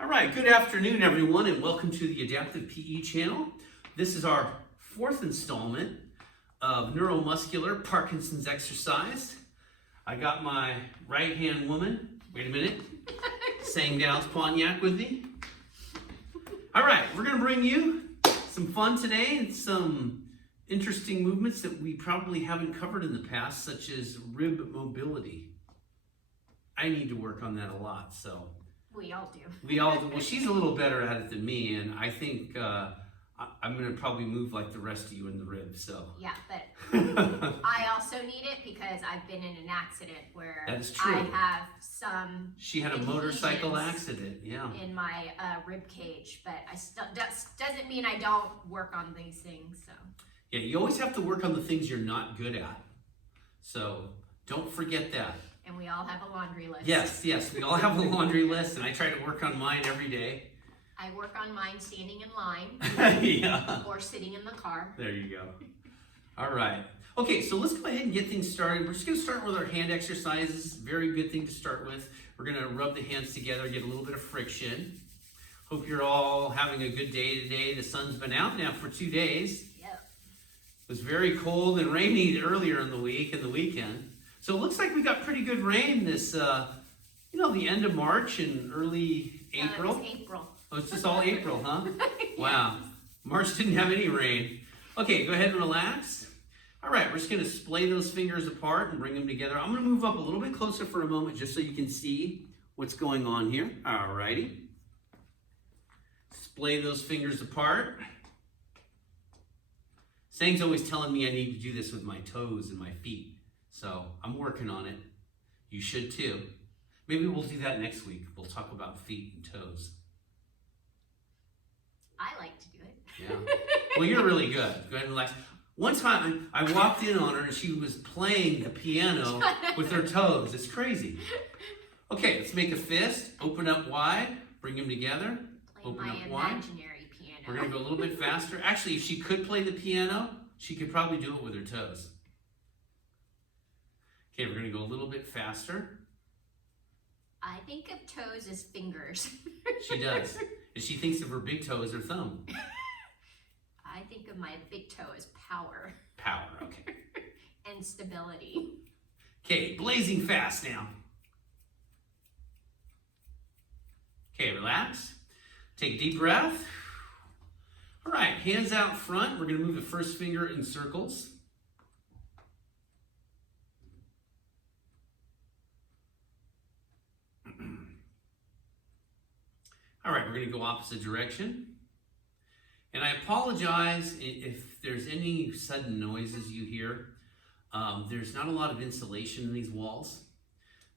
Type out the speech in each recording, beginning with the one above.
All right, good afternoon, everyone, and welcome to the Adaptive PE channel. This is our fourth installment of Neuromuscular Parkinson's exercise. I got my right-hand woman, wait a minute, saying Dow's Cognac with me. All right, we're going to bring you some fun today and some interesting movements that we probably haven't covered in the past, such as rib mobility. I need to work on that a lot, so. We all do. Well, she's a little better at it than me, and I think I'm going to probably move like the rest of you in the ribs, so. Yeah, but I also need it because I've been in an accident where That's true. I have some. She had a motorcycle accident, yeah. In my rib cage, but I still doesn't mean I don't work on these things. So. Yeah, you always have to work on the things you're not good at, so don't forget that. And we all have a laundry list. Yes, we all have a laundry list, and I try to work on mine every day. I work on mine standing in line. Yeah. Or sitting in the car. There you go. All right. Okay, so let's go ahead and get things started. We're just going to start with our hand exercises. Very good thing to start with. We're going to rub the hands together, get a little bit of friction. Hope you're all having a good day today. The sun's been out now for 2 days. Yep. It was very cold and rainy earlier in the week and the weekend. So it looks like we got pretty good rain this, the end of March and early April. It's April. Oh, it's just all April, huh? Yeah. Wow. March didn't have any rain. Okay, go ahead and relax. All right, we're just going to splay those fingers apart and bring them together. I'm going to move up a little bit closer for a moment just so you can see what's going on here. All righty. Splay those fingers apart. Sang's always telling me I need to do this with my toes and my feet. So I'm working on it. You should too. Maybe we'll do that next week. We'll talk about feet and toes. I like to do it. Yeah. Well, you're really good. Go ahead and relax. One time I walked in on her and she was playing the piano with her toes. It's crazy. Okay, let's make a fist. Open up wide. Bring them together. Play Open my up wide. imaginary piano. We're going to go a little bit faster. Actually, if she could play the piano, she could probably do it with her toes. Okay, we're going to go a little bit faster. I think of toes as fingers. She does. And she thinks of her big toe as her thumb. I think of my big toe as power. Power, okay. And stability. Okay, blazing fast now. Okay, relax. Take a deep breath. All right, hands out front. We're going to move the first finger in circles. All right, we're going to go opposite direction. And I apologize if there's any sudden noises you hear. There's not a lot of insulation in these walls.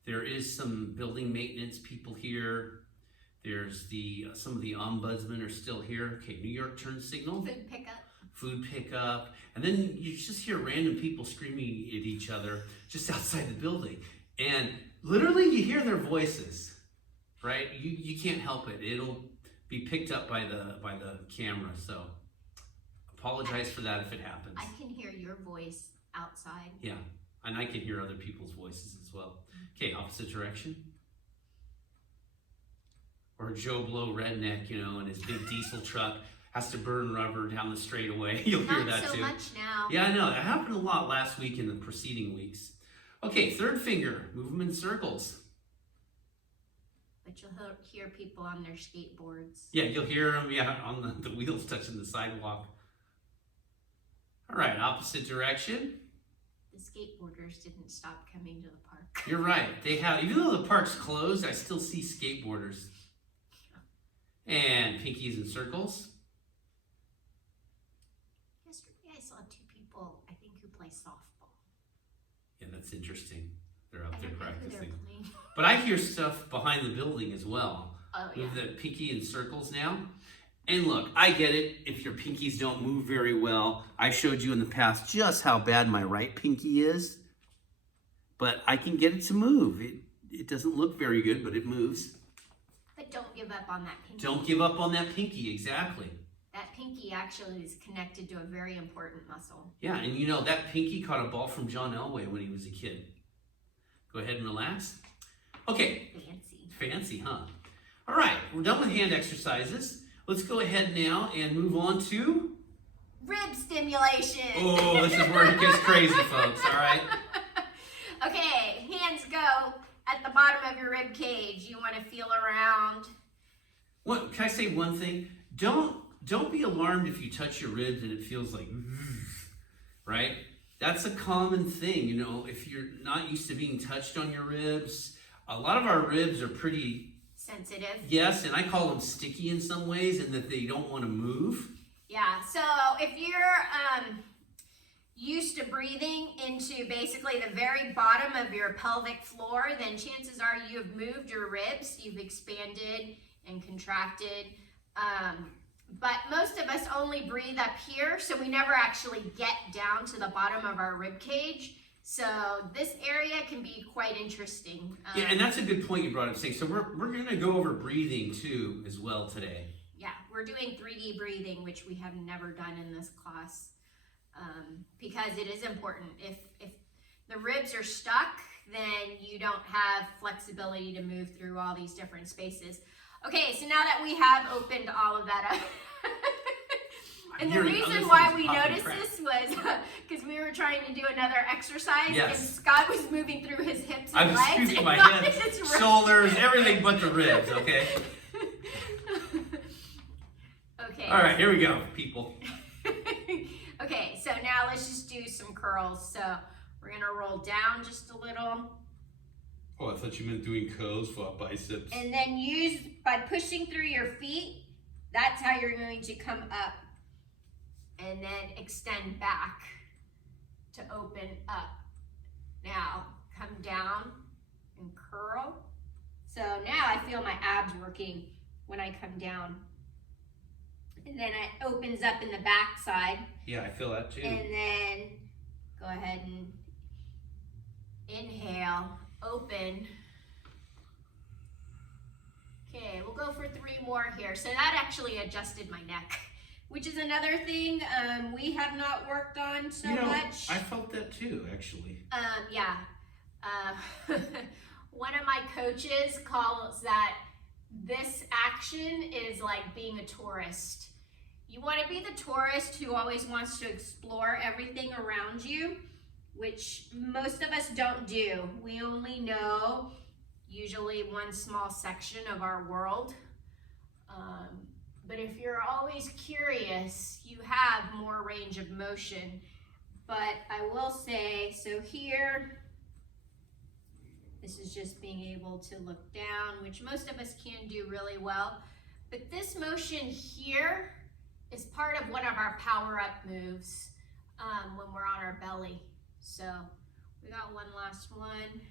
There is some building maintenance people here. There's some of the ombudsmen are still here. Okay, New York turn signal. Food pickup. Food pickup. And then you just hear random people screaming at each other just outside the building. And literally you hear their voices. Right? You can't help it. It'll be picked up by the camera. So apologize for that if it happens. I can hear your voice outside. Yeah, and I can hear other people's voices as well. Okay, opposite direction. Or Joe Blow redneck, in his big diesel truck has to burn rubber down the straightaway. You'll hear that too. Not so much now. Yeah, I know. That happened a lot last week and the preceding weeks. Okay, third finger. Move them in circles. But you'll hear people on their skateboards. Yeah, you'll hear them, on the wheels touching the sidewalk. All right, opposite direction. The skateboarders didn't stop coming to the park. You're right. They have, even though the park's closed, I still see skateboarders. And pinkies in circles. Yesterday I saw 2 people, I think, who play softball. Yeah, that's interesting. They're out there I don't know who practicing. they're playing. But I hear stuff behind the building as well. Oh, yeah. With the pinky in circles now. And look, I get it if your pinkies don't move very well. I showed you in the past just how bad my right pinky is. But I can get it to move. It doesn't look very good, but it moves. But don't give up on that pinky. Don't give up on that pinky, exactly. That pinky actually is connected to a very important muscle. Yeah, and that pinky caught a ball from John Elway when he was a kid. Go ahead and relax. Okay. Fancy. Fancy, huh? All right, we're done with hand exercises. Let's go ahead now and move on to... Rib stimulation. Oh, this is where it gets crazy, folks, all right? Okay, hands go at the bottom of your rib cage. You want to feel around. What, can I say one thing? Don't be alarmed if you touch your ribs and it feels like, right? That's a common thing, you know, if you're not used to being touched on your ribs. A lot of our ribs are pretty sensitive. Yes, and I call them sticky in some ways, and that they don't want to move. Yeah, so if you're used to breathing into basically the very bottom of your pelvic floor, then chances are you have moved your ribs, you've expanded and contracted. But most of us only breathe up here, so we never actually get down to the bottom of our rib cage. So this area can be quite interesting. Yeah, and that's a good point you brought up, Say. So we're going to go over breathing too as well today. Yeah, we're doing 3D breathing, which we have never done in this class, because it is important. If the ribs are stuck, then you don't have flexibility to move through all these different spaces. Okay, so now that we have opened all of that up, and the reason why we noticed this was because we were trying to do another exercise, yes. and Scott was moving through his hips and I was legs, using and my not head, his ribs. shoulders, everything but the ribs, okay? Okay. All right, here we go, people. Okay, so now let's just do some curls. So we're gonna roll down just a little. Oh, I thought you meant doing curls for biceps. And then use, by pushing through your feet, that's how you're going to come up. And then extend back to open up. Now, come down and curl. So now I feel my abs working when I come down. And then it opens up in the back side. Yeah, I feel that too. And then go ahead and inhale, open. Okay, we'll go for 3 more here. So that actually adjusted my neck, which is another thing we have not worked on so much. I felt that too, actually. Yeah. One of my coaches calls that this action is like being a tourist. You want to be the tourist who always wants to explore everything around you, which most of us don't do. We only know usually one small section of our world. But if you're always curious, you have more range of motion. But I will say, so here, this is just being able to look down, which most of us can do really well. But this motion here is part of one of our power-up moves when we're on our belly. So we got one last one.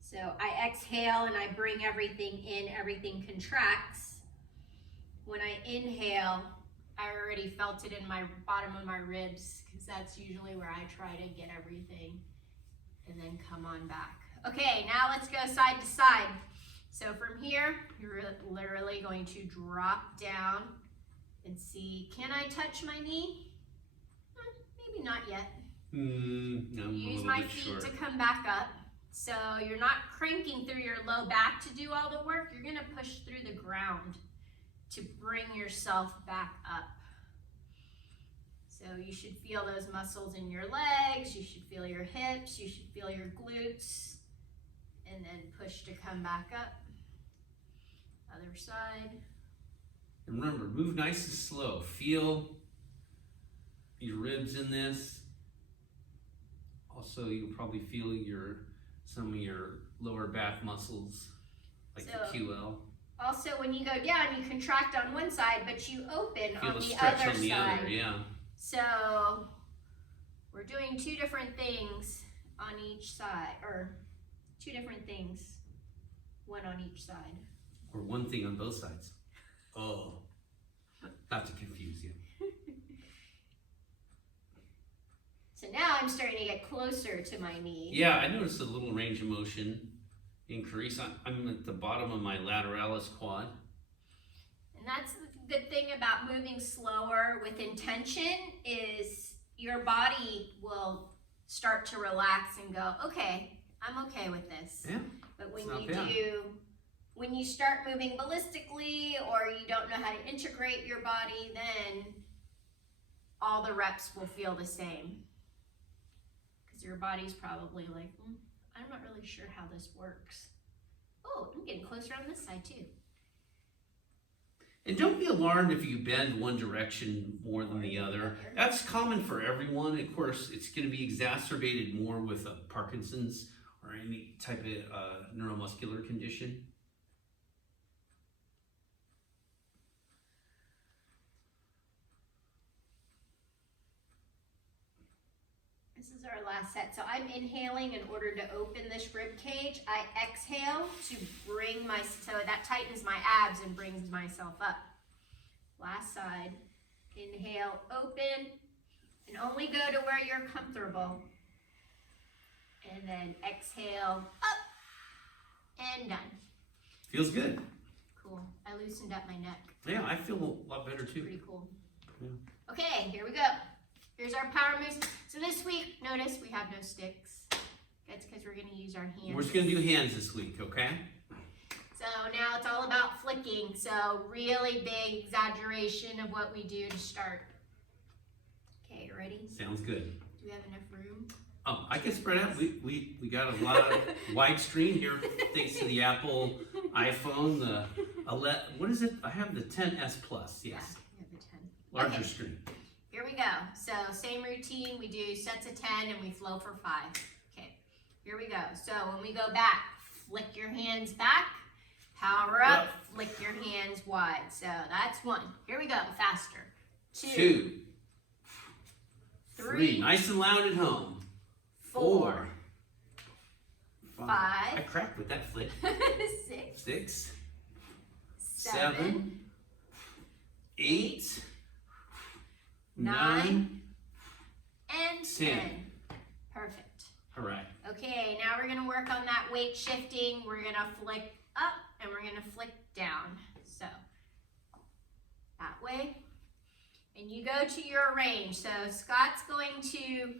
So I exhale and I bring everything in, everything contracts. When I inhale, I already felt it in my bottom of my ribs, because that's usually where I try to get everything, and then come on back. Okay, now let's go side to side. So from here, you're literally going to drop down and see, can I touch my knee? Maybe not yet. No, use my feet to come back up. So you're not cranking through your low back to do all the work. You're gonna push through the ground to bring yourself back up. So you should feel those muscles in your legs, you should feel your hips, you should feel your glutes, and then push to come back up. Other side. And remember, move nice and slow. Feel your ribs in this. Also, you'll probably feel some of your lower back muscles, like the QL. Also, when you go down, you contract on one side, but you open Feel on the the stretch other on the side. other, yeah. So we're doing 2 different things on each side, or 2 different things, one on each side. Or one thing on both sides. Oh, not to confuse you. So now I'm starting to get closer to my knee. Yeah, I noticed a little range of motion increase. I'm at the bottom of my lateralis quad. And that's the good thing about moving slower with intention, is your body will start to relax and go, okay, I'm okay with this. Yeah. But when It's not you bad. do When you start moving ballistically or you don't know how to integrate your body, then all the reps will feel the same. Because your body's probably like, I'm not really sure how this works. Oh, I'm getting closer on this side too. And don't be alarmed if you bend one direction more than the other. That's common for everyone. Of course, it's going to be exacerbated more with Parkinson's or any type of neuromuscular condition. This is our last set. So I'm inhaling in order to open this rib cage. I exhale to bring so that tightens my abs and brings myself up. Last side. Inhale, open, and only go to where you're comfortable. And then exhale, up, and done. Feels good. Cool. I loosened up my neck. Yeah, I feel a lot better too. Pretty cool. Yeah. Okay, here we go. Here's our power moves. So this week, notice we have no sticks. That's because we're going to use our hands. We're just going to do hands this week, okay? So now it's all about flicking. So really big exaggeration of what we do to start. Okay, you ready? Sounds good. Do we have enough room? I can spread out. We got a lot of wide screen here thanks to the Apple iPhone. What is it? I have the 10s Plus. Yes. Yeah, we have the 10. Larger Okay. screen. Here we go. So same routine. We do sets of 10 and we flow for 5. Okay. Here we go. So when we go back, flick your hands back. Power up. Yep. Flick your hands wide. So that's 1. Here we go. Faster. 2, 3. 3. Nice and loud at home. 4. 5. 5. I cracked with that flick. 6. 6. 7. 8. 9. And 10. 10. Perfect. All right. Okay, now we're going to work on that weight shifting. We're going to flick up and we're going to flick down. So that way. And you go to your range. So Scott's going to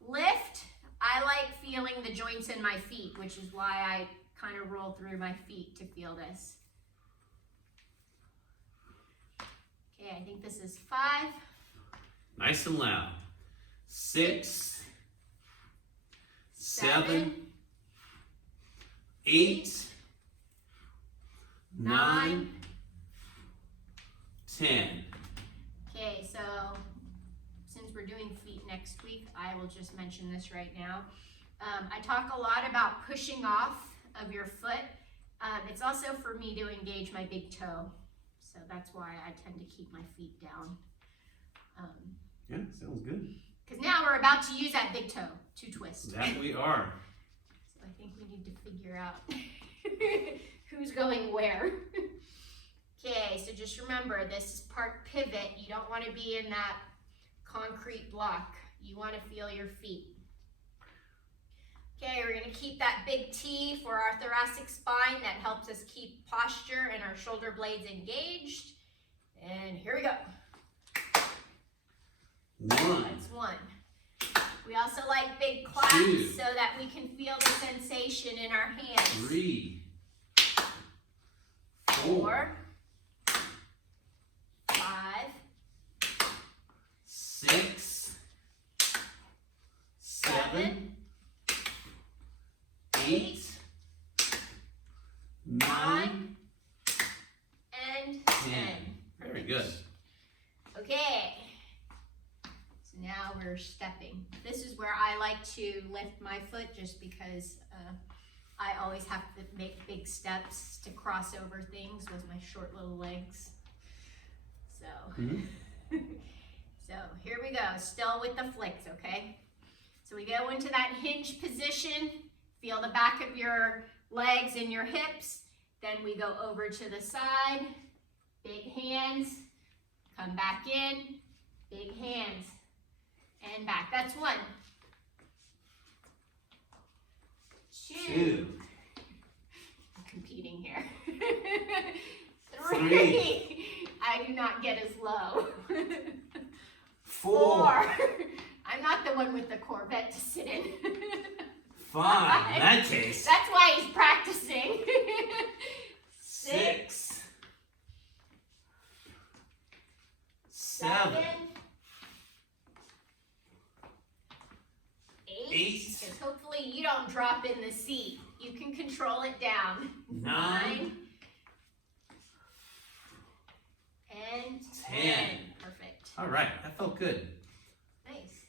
lift. I like feeling the joints in my feet, which is why I kind of roll through my feet to feel this. Okay, I think this is 5. Nice and loud. 6, 7, 8, 9, 10. Okay, so since we're doing feet next week, I will just mention this right now. I talk a lot about pushing off of your foot. It's also for me to engage my big toe. So that's why I tend to keep my feet down. Yeah, sounds good. Because now we're about to use that big toe to twist. That we are. So I think we need to figure out who's going where. Okay, so just remember, this is part pivot. You don't want to be in that concrete block. You want to feel your feet. Okay, we're going to keep that big T for our thoracic spine. That helps us keep posture and our shoulder blades engaged. And here we go. 1. That's 1. We also like big claps 2. so that we can feel the sensation in our hands. 3, 4, 5, 6, 7, 8, 9, and 10. 10. Very good. Okay. So now we're stepping. This is where I like to lift my foot just because I always have to make big steps to cross over things with my short little legs. So, so here we go. Still with the flicks, okay? So we go into that hinge position. Feel the back of your legs and your hips. Then we go over to the side. Big hands. Come back in. Big hands. And back. That's 1. 2. I'm competing here. 3. I do not get as low. 4. I'm not the one with the Corvette to sit in. 5. In that case. That's why he's practicing. hopefully you don't drop in the seat. You can control it down. 9. And 10. Perfect. All right, that felt good. Nice.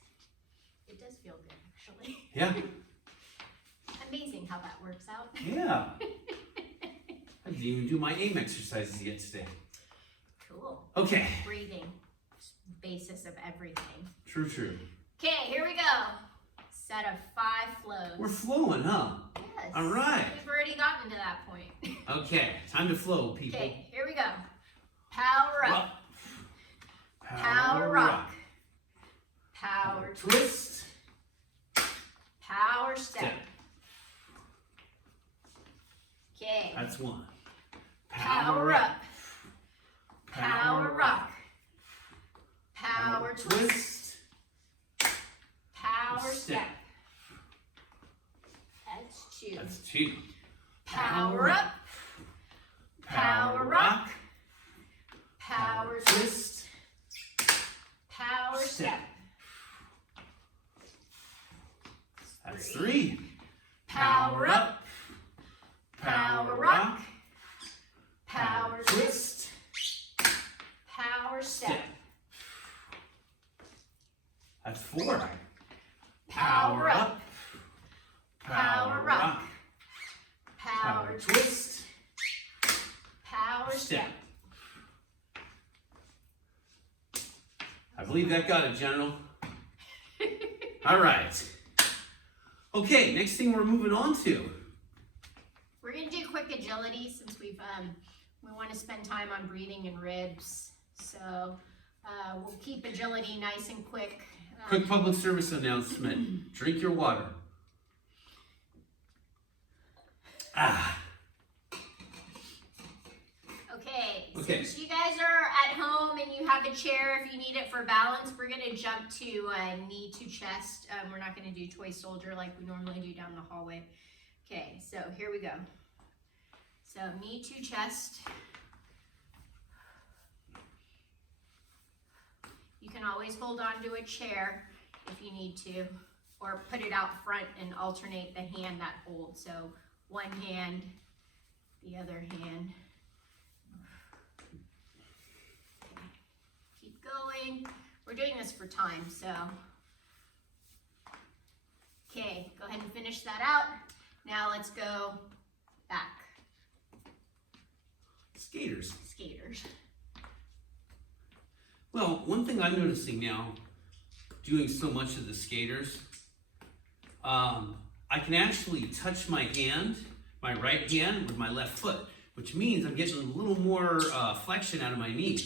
It does feel good, actually. Yeah. Amazing how that works out. Yeah. I didn't even do my aim exercises yet today. Cool. Okay. Breathing, basis of everything. True, true. Okay, here we go. Set of 5 flows. We're flowing, huh? Yes. All right. We've already gotten to that point. Okay, time to flow, people. Okay, here we go. Power up. Up. Power rock. Power twist. Power step. Okay. That's 1. Power up. Power rock. Power twist. Power step. That's 2. That's 2. Power up. Power rock. Power twist. Power step. That's 3. Power up. Power rock. Power twist. Power step. That's 4. Power up. Power rock. Power twist. Power step. I believe that got it, General. All right. Okay, next thing we're moving on to. We're gonna do quick agility since we want to spend time on breathing and ribs. So we'll keep agility nice and quick. Quick public service announcement. Drink your water. Okay. Since you guys are at home and you have a chair, if you need it for balance, we're gonna jump to knee to chest. We're not gonna do toy soldier like we normally do down the hallway. Okay, so here we go. So knee to chest. You can always hold on to a chair if you need to, or put it out front and alternate the hand that holds. So one hand, the other hand. Okay. Keep going. We're doing this for time, so. Okay, go ahead and finish that out. Now let's go back. Skaters. Skaters. Well, one thing I'm noticing now, doing so much of the skaters, I can actually touch my hand, my right hand, with my left foot, which means I'm getting a little more flexion out of my knee.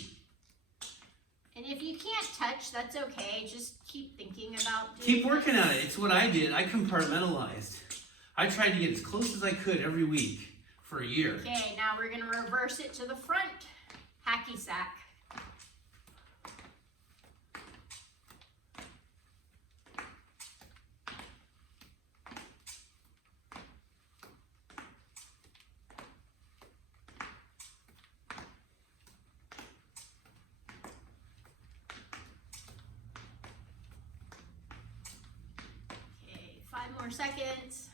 And if you can't touch, that's okay. Just keep thinking about doing Keep working at it. It's what I did. I compartmentalized. I tried to get as close as I could every week for a year. Okay, now we're gonna reverse it to the front. Hacky sack. Okay, 5 more seconds.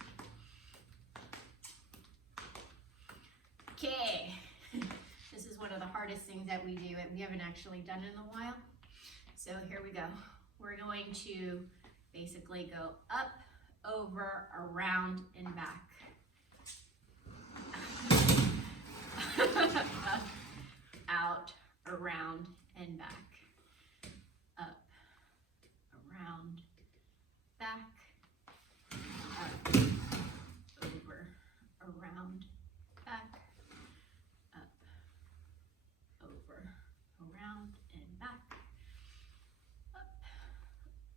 Okay, this is one of the hardest things that we do, and we haven't actually done it in a while. So here we go. We're going to basically go up, over, around, and back. Up, out, around, and back. Up, around, back. Up, over, around, back. Up, over, around, and back. Up,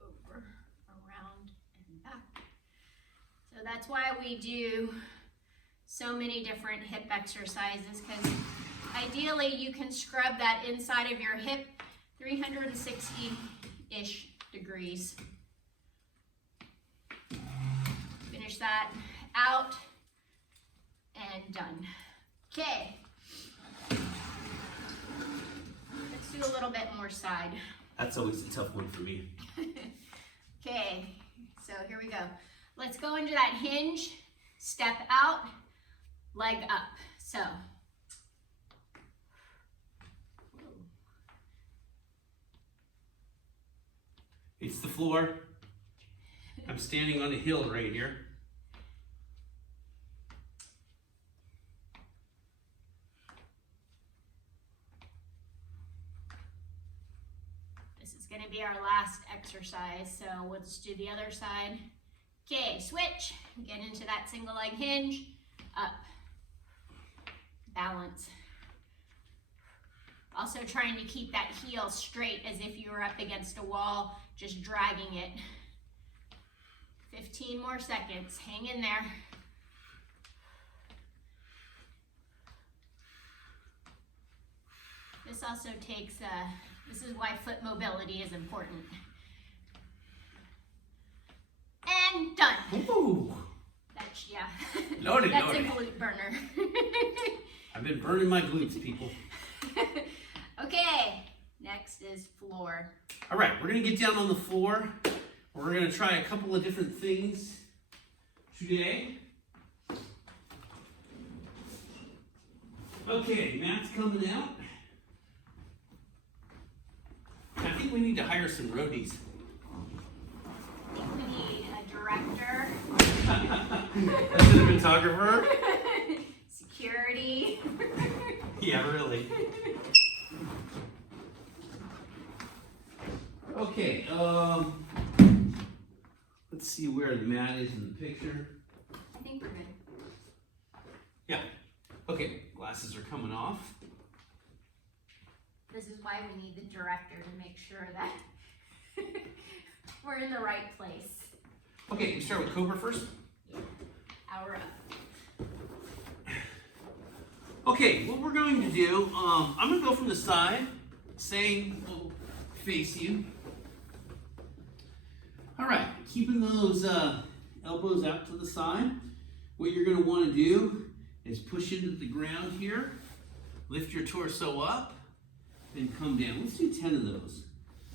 over, around, and back. So that's why we do so many different hip exercises, because ideally you can scrub that inside of your hip 360-ish degrees. Finish that out and done. Okay. Let's do a little bit more side. That's always a tough one for me. Okay, so here we go. Let's go into that hinge, step out, leg up. So. It's the floor. I'm standing on a hill right here. This is going to be our last exercise, so let's do the other side. Okay, switch, get into that single leg hinge, up, balance. Also trying to keep that heel straight as if you were up against a wall, just dragging it. 15 more seconds, hang in there. This also takes, this is why foot mobility is important. And done. Ooh. That's, yeah. Loaded, That's loaded. a glute burner. I've been burning my glutes, people. Okay, next is floor. All right, we're gonna get down on the floor. We're gonna try a couple of different things today. Okay, Matt's coming out. I think we need to hire some roadies. I think we need a director. A cinematographer? Security. Yeah, really. Okay, let's see where the mat is in the picture. I think we're good. Yeah. Okay, glasses are coming off. This is why we need the director to make sure that we're in the right place. Okay, we start with Cobra first. Yeah. Hour up. Okay, what we're going to do, I'm going to go from the side, same will face you. All right, keeping those elbows out to the side. What you're going to want to do is push into the ground here, lift your torso up, then come down. Let's do 10 of those.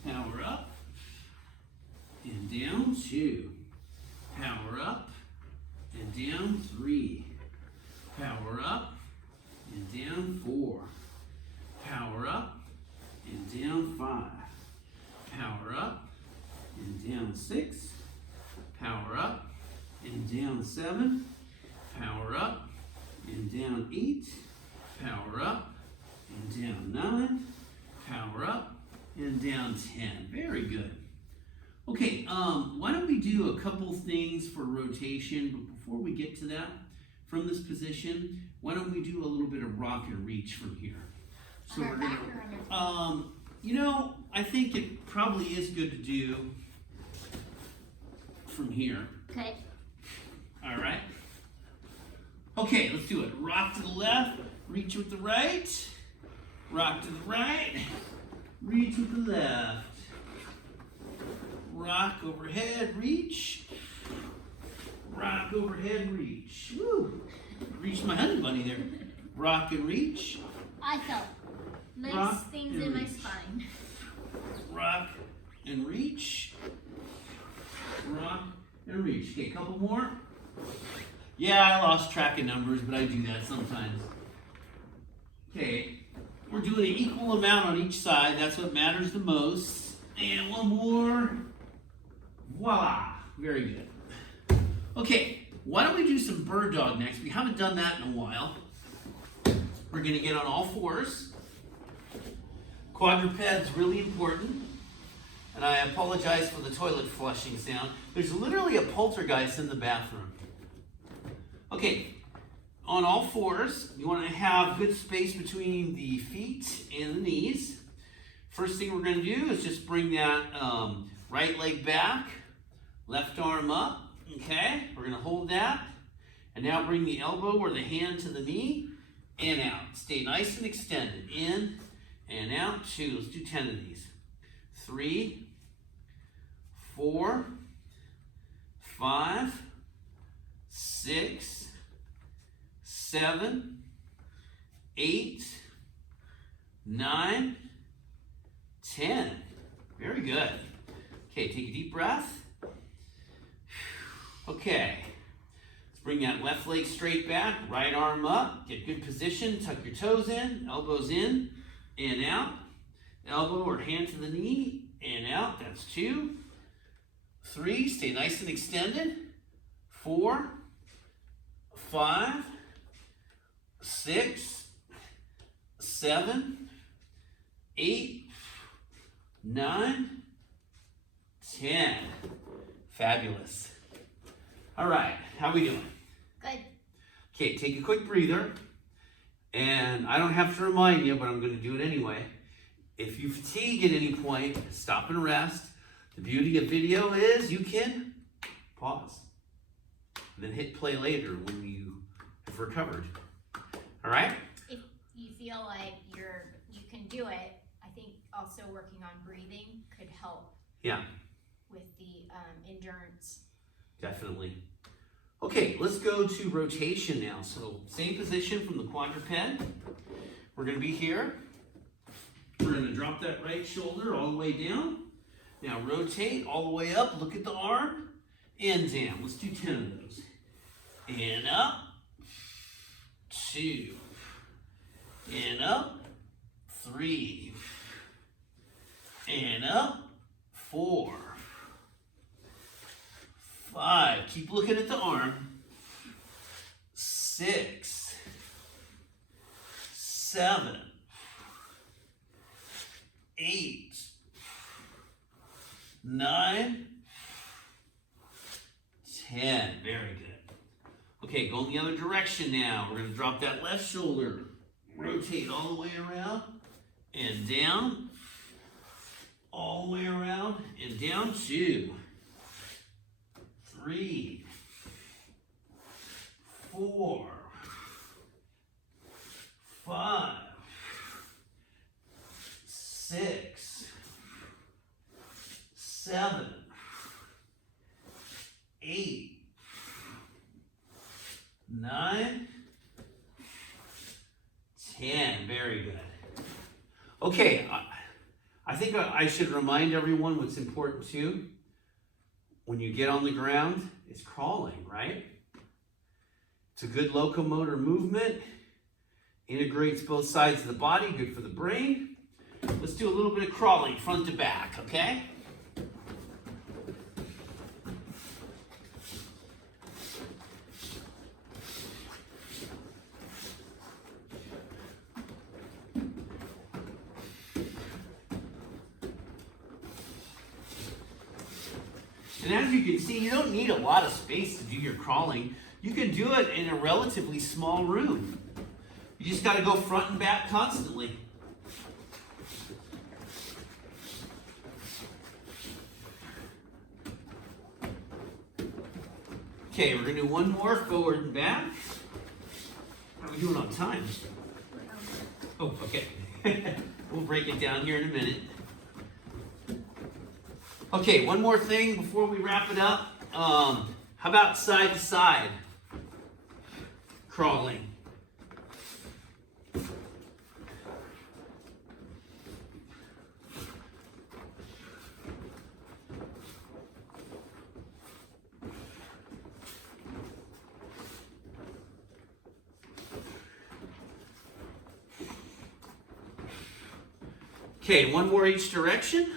Power up, and down, 2. Power up, and down, 3. Power up, and down, 4. Power up, and down, 5. Power up, and down, 6. Power up, and down, 7. Power up, and down, 8. Power up, and down, 9. Power up, and down, 10. Very good. Okay, why don't we do a couple things for rotation, but before we get to that, from this position, why don't we do a little bit of rock and reach from here? So we're gonna, you know, I think it probably is good to do from here. Okay. All right. Okay, let's do it. Rock to the left, reach with the right. Rock to the right, reach with the left. Rock overhead, reach. Rock overhead, reach. Woo! Reached my honey bunny there. Rock and reach. I felt nice Rock things and in my reach. spine. Rock and reach. Rock and reach. Okay, a couple more. Yeah, I lost track of numbers, but I do that sometimes. Okay, we're doing an equal amount on each side. That's what matters the most. And one more. Voila! Very good. Okay, why don't we do some bird dog next? We haven't done that in a while. We're gonna get on all fours. Quadruped's really important. And I apologize for the toilet flushing sound. There's literally a poltergeist in the bathroom. Okay, on all fours, you want to have good space between the feet and the knees. First thing we're going to do is just bring that right leg back, left arm up. Okay, we're going to hold that. And now bring the elbow or the hand to the knee and out. Stay nice and extended. In and out. 2. Let's do 10 of these. 3, 4, 5, 6, 7, 8, 9, 10. Very good. Okay, take a deep breath. Okay, let's bring that left leg straight back, right arm up, get good position, tuck your toes in, elbows in and out, elbow or hand to the knee and out, that's 2, 3, stay nice and extended, 4, 5, 6, 7, 8, 9, 10. Fabulous. All right, how are we doing? Good. Okay, take a quick breather. And I don't have to remind you, but I'm going to do it anyway. If you fatigue at any point, stop and rest. The beauty of video is you can pause. And then hit play later when you have recovered. All right? If you feel like you can do it, I think also working on breathing could help. Yeah. With the endurance. Definitely. Okay, let's go to rotation now. So same position from the quadruped. We're going to be here. We're going to drop that right shoulder all the way down. Now rotate all the way up. Look at the arm and down. Let's do 10 of those. And up. 2. And up. 3. And up. 4. 5. Keep looking at the arm. 6. 7. 8. 9. 10. Very good. Okay, go in the other direction now. We're going to drop that left shoulder. Rotate all the way around and down. All the way around and down. 2. 3, 4, 5, 6, 7, 8, 9, 10. Very good. Okay, I think I should remind everyone what's important too. When you get on the ground, it's crawling, right? It's a good locomotor movement, integrates both sides of the body, good for the brain. Let's do a little bit of crawling, front to back, okay? And as you can see, you don't need a lot of space to do your crawling. You can do it in a relatively small room. You just got to go front and back constantly. Okay, we're going to do one more forward and back. How are we doing on time? Oh, okay. We'll break it down here in a minute. Okay, one more thing before we wrap it up. How about side to side crawling? Okay, one more each direction.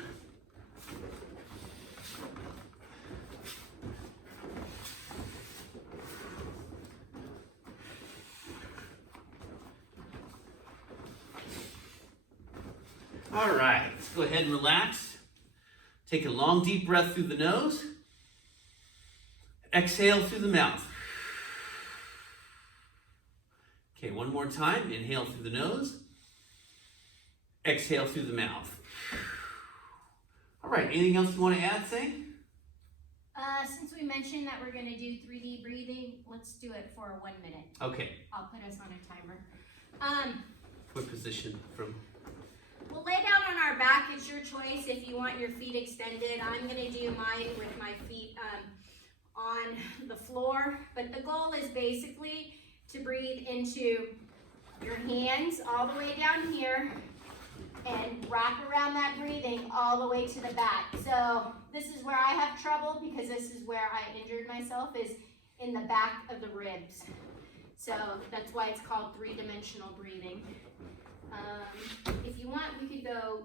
All right, let's go ahead and relax. Take a long, deep breath through the nose. Exhale through the mouth. Okay, one more time. Inhale through the nose. Exhale through the mouth. All right, anything else you want to add, Say? Since we mentioned that we're going to do 3D breathing, let's do it for 1 minute. Okay. I'll put us on a timer. What position from? We'll lay down on our back. It's your choice if you want your feet extended. I'm going to do mine with my feet on the floor. But the goal is basically to breathe into your hands all the way down here. and wrap around that breathing all the way to the back. So this is where I have trouble because this is where I injured myself, is in the back of the ribs. So that's why it's called three-dimensional breathing. If you want, we could go,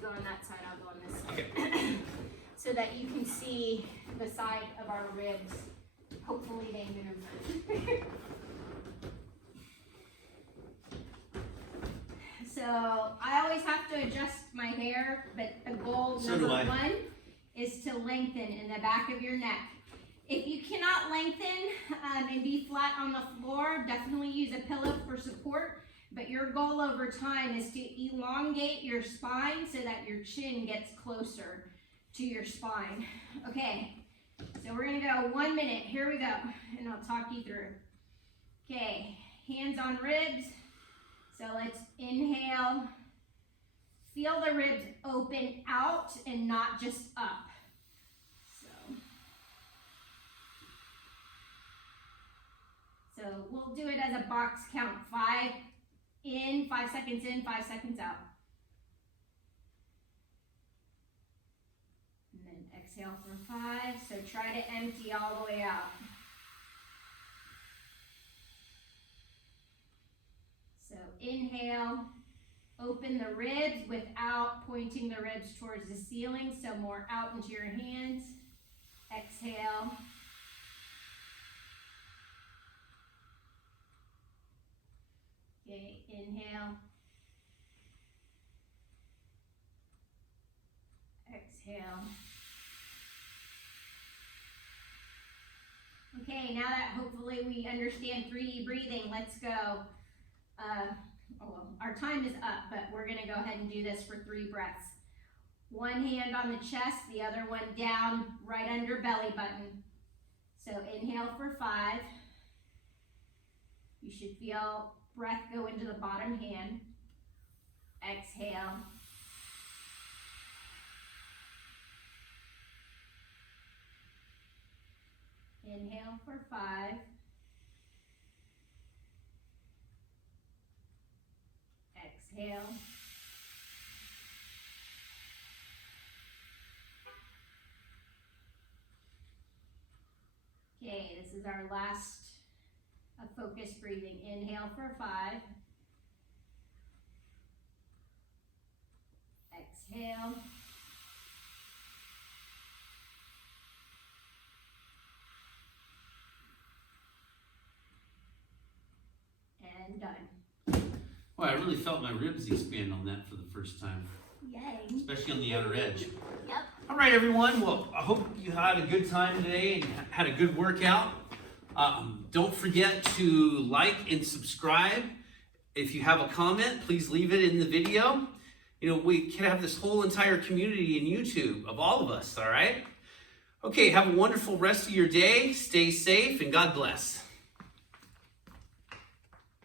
go on that side, I'll go on this side. So that you can see the side of our ribs. Hopefully they move. So I always have to adjust my hair, but the goal number one is to lengthen in the back of your neck. If you cannot lengthen and be flat on the floor, definitely use a pillow for support. But your goal over time is to elongate your spine so that your chin gets closer to your spine. Okay, so we're gonna go 1 minute. Here we go, and I'll talk you through. Okay, hands on ribs. So let's inhale. Feel the ribs open out and not just up. So we'll do it as a box count. 5 in, 5 seconds in, 5 seconds out. And then exhale for 5. So try to empty all the way out. So inhale, open the ribs without pointing the ribs towards the ceiling. So more out into your hands. Exhale. Okay, inhale. Exhale. Okay, now that hopefully we understand 3D breathing, let's go. Our time is up, but we're gonna go ahead and do this for 3 breaths. One hand on the chest, the other one down right under belly button. So inhale for 5. You should feel breath go into the bottom hand. Exhale. Inhale for 5. Exhale. Okay, this is our last focused breathing. Inhale for 5. Exhale. And done. Well, I really felt my ribs expand on that for the first time. Yay. Especially on the outer edge. Yep. All right, everyone. Well, I hope you had a good time today and had a good workout. Don't forget to like and subscribe. If you have a comment, please leave it in the video. You know, we can have this whole entire community in YouTube of all of us, all right? Okay, have a wonderful rest of your day. Stay safe and God bless.